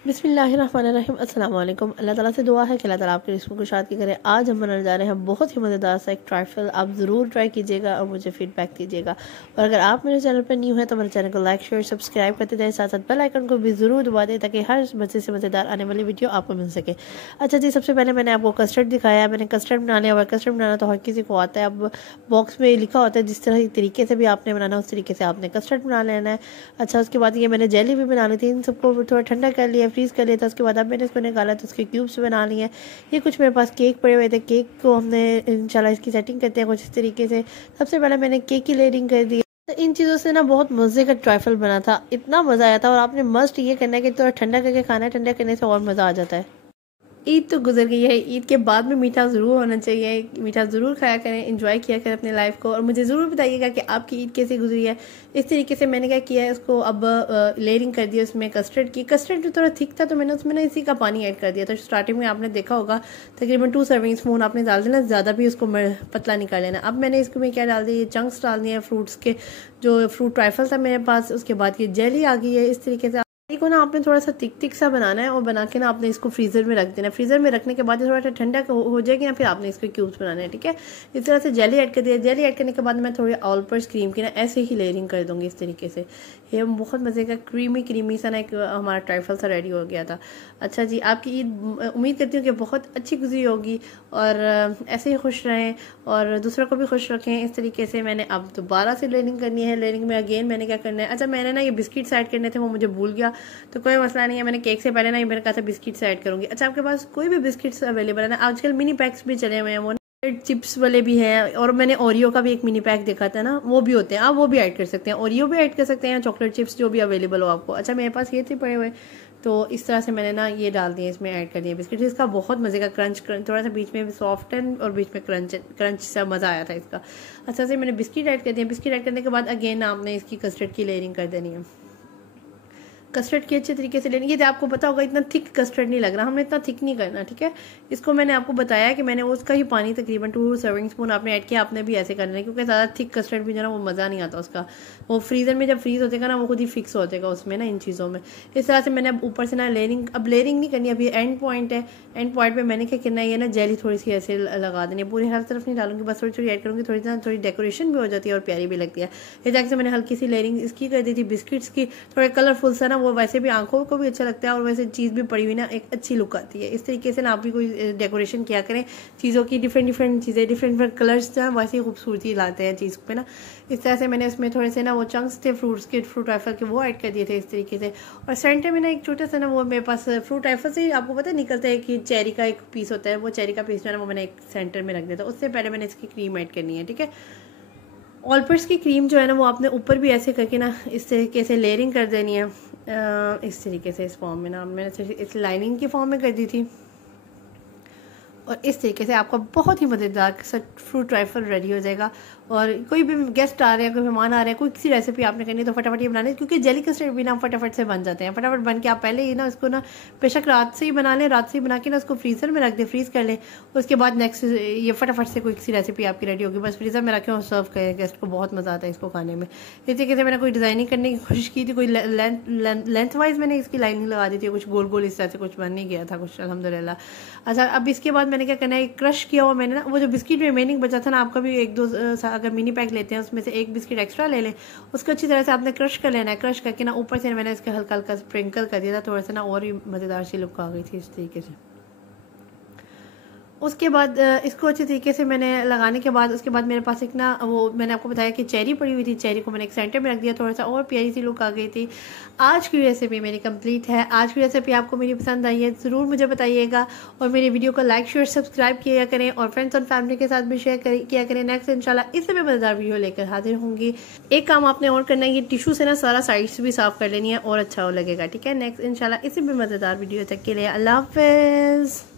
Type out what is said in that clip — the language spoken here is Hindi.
बिस्मिल्लाहिर्रहमानिर्रहीम। अस्सलाम वालेकुम। अल्लाह ताला से दुआ है कि अल्लाह ताला आपके रिस्क को शाद की करे। आज हम बनाने जा रहे हैं बहुत ही मज़ेदार सा एक ट्राइफल। आप ज़रूर ट्राई कीजिएगा और मुझे फीडबैक दीजिएगा। और अगर आप मेरे चैनल पर न्यू हैं तो मेरे चैनल को लाइक शेयर सब्सक्राइब करते जाएं, साथ साथ बेल आइकन को भी ज़रूर दबा दें ताकि हर मज़े से मज़ेदार आने वाली वीडियो आपको मिल सके। अच्छा जी, सबसे पहले मैंने आपको कस्टर्ड दिखाया है। मैंने कस्टर्ड बना लिया हुआ। कस्टर्ड बनाना तो हर किसी को आता है। अब बॉक्स में लिखा होता है जिस तरह तरीके से भी आपने बनाना उस तरीके से आपने कस्टर्ड बना लेना है। अच्छा, उसके बाद ये मैंने जेली भी बना ली थी। इन सबको थोड़ा ठंडा कर लिया, फ्रीज़ कर लिया था। उसके बाद अब मैंने इसको निकाला तो उसके क्यूब्स बना लिए हैं। ये कुछ मेरे पास केक पड़े हुए थे। केक को हमने इंशाल्लाह इसकी सेटिंग करते हैं कुछ इस तरीके से। सबसे पहले मैंने केक की लेयरिंग कर दी। तो इन चीज़ों से ना बहुत मज़े का ट्राइफल बना था, इतना मज़ा आया था। और आपने मस्ट ये करना है कि थोड़ा ठंडा करके खाना है, ठंडा करने से और मज़ा आ जाता है। ईद तो गुजर गई है, ईद के बाद में मीठा ज़रूर होना चाहिए। मीठा ज़रूर खाया करें, एंजॉय किया करें अपनी लाइफ को। और मुझे ज़रूर बताइएगा कि आपकी ईद कैसे गुजरी है। इस तरीके से मैंने क्या किया है, इसको अब लेयरिंग कर दिया उसमें कस्टर्ड की। कस्टर्ड जो थोड़ा थिक था तो मैंने उसमें ना इसी का पानी ऐड कर दिया था। स्टार्टिंग में आपने देखा होगा तकरीबन 2 सर्विंग स्पून आपने डाल देना, ज़्यादा भी उसको पतला नहीं कर लेना। अब मैंने इसको में क्या डाल दिया, ये चंक्स डाल दिए फ्रूट्स के, जो फ्रूट ट्राइफल था मेरे पास। उसके बाद ये जेली आ गई है। इस तरीके से को ना आपने थोड़ा सा तिक तिक सा बनाना है और बना के ना आपने इसको फ्रीज़र में रख देना। फ्रीज़र में रखने के बाद थोड़ा सा ठंडा हो जाएगी ना, फिर आपने इसके क्यूब्स बनाने हैं। ठीक है, इस तरह से जेली ऐड कर दिया। जेली ऐड करने के बाद मैं थोड़ी ऑल पर क्रीम की ना ऐसे ही लेयरिंग कर दूँगी इस तरीके से। ये बहुत मज़े का क्रीमी सा ना एक हमारा ट्राइफल सा रेडी हो गया था। अच्छा जी, आपकी ईद उम्मीद करती हूँ कि बहुत अच्छी गुजरी होगी और ऐसे ही खुश रहें और दूसरों को भी खुश रखें। इस तरीके से मैंने अब दोबारा से लेयरिंग करनी है। लेयरिंग में अगेन मैंने क्या करना है, अच्छा मैंने ना ये बिस्किट्स ऐड करने थे, वो मुझे भूल गया, तो कोई मसला नहीं है। मैंने केक से पहले ना ये मैंने कहा था बिस्किट्स ऐड करूँगी। अच्छा, आपके पास कोई भी बिस्किट्स अवेलेबल है ना, आजकल मिनी पैक्स भी चले हुए हैं, वो चिप्स वाले भी हैं। और मैंने ओरियो का भी एक मिनी पैक देखा था ना, वो भी होते हैं, आप वो भी ऐड कर सकते हैं। ओरियो भी ऐड कर सकते हैं, चॉकलेट चिप्स जो भी अवेलेबल हो आपको। अच्छा, मेरे पास ये थे पड़े हुए, तो इस तरह से मैंने ना ये डाल दिए, इसमें ऐड कर दिए बिस्किट। इसका बहुत मज़े का क्रंच थोड़ा सा बीच में सॉफ्ट एंड और बीच में क्रंच सा मज़ा आया था इसका। अच्छा से मैंने बिस्किट ऐड कर दिया। बिस्किट ऐड करने के बाद अगेन आपने इसकी कस्टर्ड की लेयरिंग कर देनी है। कस्टर्ड की अच्छे तरीके से लेनी है। आपको पता होगा इतना थिक कस्टर्ड नहीं लग रहा, हमने इतना थिक नहीं करना। ठीक है, इसको मैंने आपको बताया कि मैंने उसका ही पानी तकरीबन 2 सर्विंग स्पून आपने ऐड किया। आपने भी ऐसे करना है क्योंकि ज़्यादा थिक कस्टर्ड भी जो ना वो मज़ा नहीं आता उसका। वो फ्रीज़र में जब फ्रीज़ होतेगा ना वो खुद ही फिक्स हो जाएगा उसमें ना, इन चीज़ों में। इस तरह से मैंने अब ऊपर से ना लेयरिंग, अब लेयरिंग नहीं करनी, अभी एंड पॉइंट है। एंड पॉइंट पर मैंने क्या करना है, ये ना जेली थोड़ी सी ऐसे लगा देनी है। पूरी हर तरफ नहीं डालूंगी, बस थोड़ी थोड़ी ऐड करूँगी, थोड़ी डेकोरेशन भी हो जाती है और प्यारी भी लगती है। इस तरह से मैंने हल्की सी लेयरिंग इसकी कर दी थी बिस्किट्स की, थोड़े कलरफुल सा ना, वो वैसे भी आंखों को भी अच्छा लगता है और वैसे चीज़ भी पड़ी हुई ना एक अच्छी लुक आती है। इस तरीके से ना आप भी कोई डेकोरेशन किया करें चीज़ों की, डिफरेंट चीज़ें, डिफरेंट कलर्स जो है वैसे ही खूबसूरती लाते हैं चीज़ पे ना। इस तरह से मैंने उसमें थोड़े से ना वो चंक्स थे फ्रूट राइफल के, वो ऐड कर दिए थे इस तरीके से। और सेंटर में ना एक छोटा सा ना वो मेरे पास फ्रूट राइफल से आपको पता निकलता है कि चेरी का एक पीस होता है, वो चेरी का पीस जो है ना वो मैंने एक सेंटर में रख दिया था। उससे पहले मैंने इसकी क्रीम ऐड करनी है। ठीक है, ऑलपर्स की क्रीम जो है ना वो आपने ऊपर भी ऐसे करके ना इस तरीके से लेयरिंग कर देनी है। इस तरीके से इस फॉर्म में ना मैंने इस लाइनिंग की फॉर्म में कर दी थी। और इस तरीके से आपका बहुत ही मज़ेदार फ्रूट राइफल रेडी हो जाएगा। और कोई भी गेस्ट आ रहे हैं, कोई मेहमान आ रहे हैं, कोई किसी रेसिपी आपने करनी है तो फटाफट ये बनाने, क्योंकि जेली कस्टर्ड भी ना फटाफट से बन जाते हैं। फटाफट बन के आप पहले ही ना इसको ना बेशक रात से ही बना लें, रात से ही बना के ना उसको फ्रीज़र में रख दें, फ्रीज़ कर लें। उसके बाद नेक्स्ट ये फटाफट से कोई किसी रेसिपी आपकी रेडी होगी, बस फ्रीज़र में रखें और सर्व करें। गेस्ट को बहुत मज़ा आता है इसको खाने में। इस तरीके से मैंने कोई डिज़ाइनिंग करने की कोशिश की थी, कोई लेंथ वाइज मैंने इसकी लाइनिंग लगा दी थी, कुछ गोल गोल इस तरह से कुछ बन नहीं गया था कुछ, अल्हम्दुलिल्लाह। अच्छा, अब इसके बाद मैंने क्या करना है, क्रश किया हुआ मैंने ना वो जो बिस्किट रिमेनिंग बचा था ना, आपका भी 1-2 अगर मिनी पैक लेते हैं उसमें से एक बिस्किट एक्स्ट्रा ले लें, उसको अच्छी तरह से आपने क्रश कर लेना है। क्रश करके ना ऊपर से मैंने इसका हल्का हल्का स्प्रिंकल कर दिया था, थोड़ा सा ना और ही मज़ेदार सी लुक आ गई थी इस तरीके से। उसके बाद इसको अच्छे तरीके से मैंने लगाने के बाद उसके बाद मेरे पास एक ना वो मैंने आपको बताया कि चेरी पड़ी हुई थी, चेरी को मैंने एक सेंटर में रख दिया, थोड़ा सा और प्यारी सी लुक आ गई थी। आज की रेसिपी मेरी कंप्लीट है। आज की रेसिपी आपको मेरी पसंद आई है ज़रूर मुझे बताइएगा और मेरी वीडियो को लाइक शेयर सब्सक्राइब किया करें और फ्रेंड्स और फैमिली के साथ भी शेयर किया करें। नेक्स्ट इंशाल्लाह इससे भी मज़ेदार वीडियो लेकर हाजिर होंगी। एक काम आपने और करना है, ये टिशू से ना सारा साइड्स भी साफ़ कर लेनी है और अच्छा हो लगेगा। ठीक है, नेक्स्ट इंशाल्लाह इससे भी मज़ेदार वीडियो तक के लिए अल्लाह हाफ़िज़।